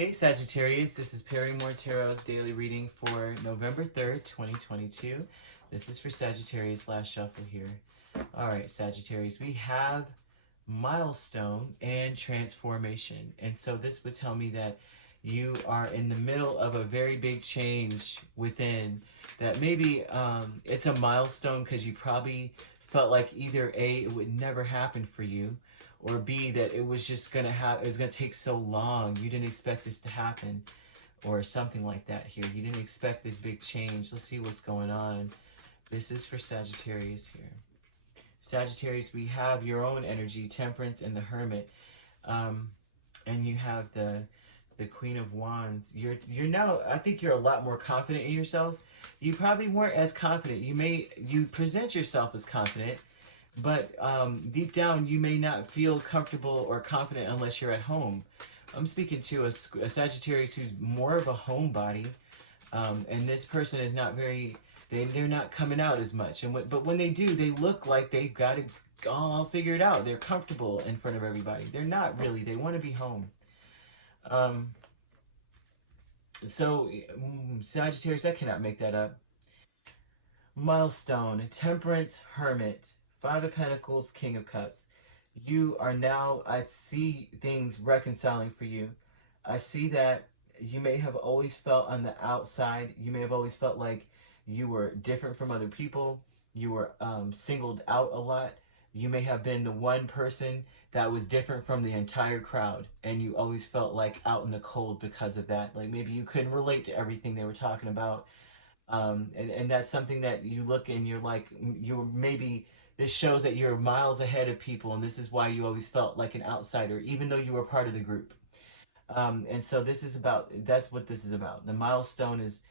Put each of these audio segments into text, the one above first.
Hey Sagittarius, this is Perrymore Tarot's daily reading for November 3rd, 2022. This is for Sagittarius, last shuffle here. Alright Sagittarius, we have milestone and transformation. And so this would tell me that you are in the middle of a very big change within that. Maybe it's a milestone because you probably felt like either A, it would never happen for you, or B, that it was just gonna it was gonna take so long. You didn't expect this to happen, or something like that here. You didn't expect this big change. Let's see what's going on. This is for Sagittarius here. Sagittarius, we have your own energy, Temperance and the Hermit, and you have the Queen of Wands. You're now, I think you're a lot more confident in yourself. You probably weren't as confident. You present yourself as confident, but deep down you may not feel comfortable or confident unless you're at home. I'm speaking to a Sagittarius who's more of a homebody, and this person is not very, they're not coming out as much. But when they do, they look like they've got it all figured out. They're comfortable in front of everybody. They're not really. They want to be home. Sagittarius, I cannot make that up. Milestone, Temperance, Hermit, Five of Pentacles, King of Cups. You are now, I see things reconciling for you. I see that you may have always felt on the outside. You may have always felt like you were different from other people. You were singled out a lot. You may have been the one person that was different from the entire crowd, and you always felt like out in the cold because of that. Like maybe you couldn't relate to everything they were talking about. And that's something that you look and you're like, you're maybe, this shows that you're miles ahead of people, and this is why you always felt like an outsider, even though you were part of the group. And so this is about, that's what this is about. The milestone is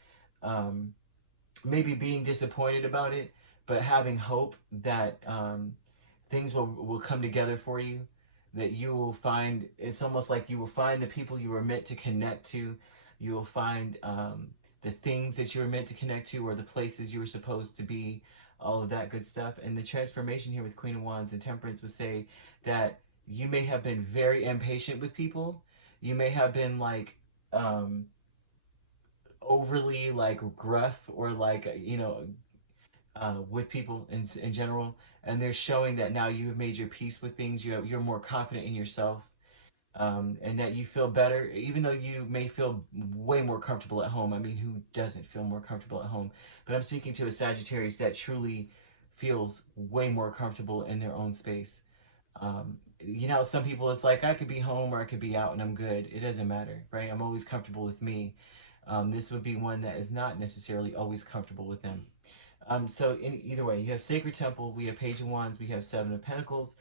maybe being disappointed about it, but having hope that things will come together for you, that you will find, it's almost like you will find the people you were meant to connect to. You will find the things that you were meant to connect to, or the places you were supposed to be, all of that good stuff. And the transformation here with Queen of Wands and Temperance would say that you may have been very impatient with people. You may have been like overly like gruff, or like, with people in general. And they're showing that now you have made your peace with things. You're more confident in yourself. And that you feel better, even though you may feel way more comfortable at home. I mean, who doesn't feel more comfortable at home? But I'm speaking to a Sagittarius that truly feels way more comfortable in their own space. Some people, it's like, I could be home or I could be out and I'm good. It doesn't matter, right? I'm always comfortable with me. This would be one that is not necessarily always comfortable with them. So in either way, you have Sacred Temple, we have Page of Wands, we have Seven of Pentacles.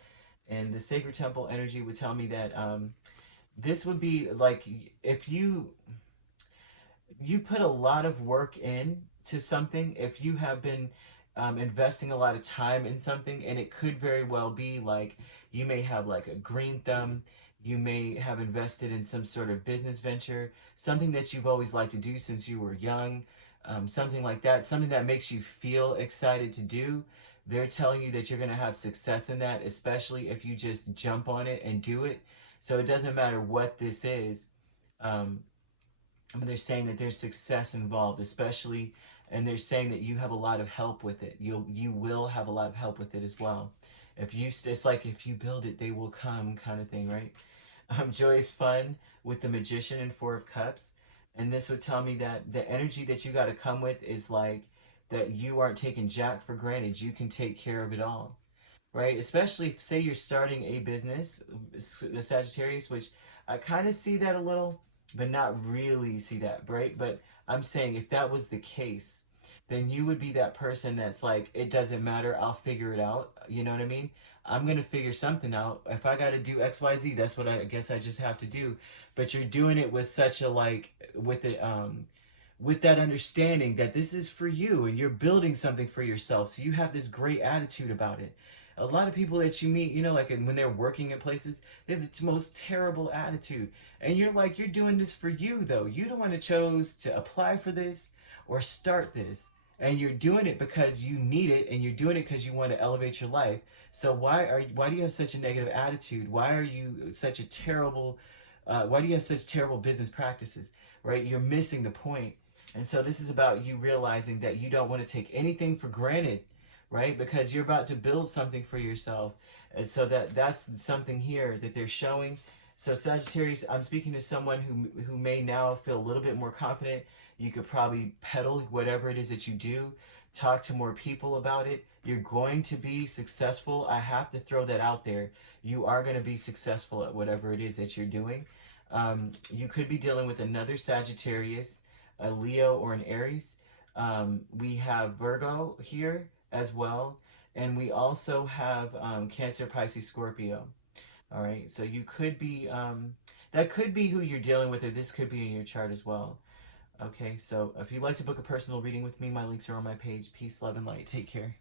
And the Sacred Temple energy would tell me that this would be like, if you put a lot of work in to something, if you have been investing a lot of time in something, and it could very well be like you may have like a green thumb, you may have invested in some sort of business venture, something that you've always liked to do since you were young, something like that, something that makes you feel excited to do. They're telling you that you're going to have success in that, especially if you just jump on it and do it. So it doesn't matter what this is. They're saying that there's success involved, especially, and they're saying that you have a lot of help with it. You will have a lot of help with it as well. It's like if you build it, they will come, kind of thing, right? Joy is fun with the Magician and Four of Cups, and this would tell me that the energy that you got to come with is like that you aren't taking jack for granted. You can take care of it all, right? Especially if, say, you're starting a business, the Sagittarius, which I kind of see that a little, but not really see that, right? But I'm saying if that was the case, then you would be that person that's like, it doesn't matter, I'll figure it out. You know what I mean? I'm going to figure something out. If I got to do X, Y, Z, that's what I guess I just have to do. But you're doing it with such a, like, with that understanding that this is for you and you're building something for yourself. So you have this great attitude about it. A lot of people that you meet, like when they're working at places, they have the most terrible attitude. And you're like, you're doing this for you though. You don't want to chose to apply for this or start this. And you're doing it because you need it, and you're doing it because you want to elevate your life. So why do you have such a negative attitude? Why are you such a terrible Why do you have such terrible business practices? Right? You're missing the point. And so this is about you realizing that you don't want to take anything for granted, right? Because you're about to build something for yourself. And so that's something here that they're showing. So Sagittarius, I'm speaking to someone who may now feel a little bit more confident. You could probably peddle whatever it is that you do, talk to more people about it. You're going to be successful. I have to throw that out there. You are going to be successful at whatever it is that you're doing. You could be dealing with another Sagittarius, a Leo, or an Aries. We have Virgo here as well. And we also have Cancer, Pisces, Scorpio. All right. So you could be, that could be who you're dealing with, or this could be in your chart as well. Okay. So if you'd like to book a personal reading with me, my links are on my page. Peace, love, and light. Take care.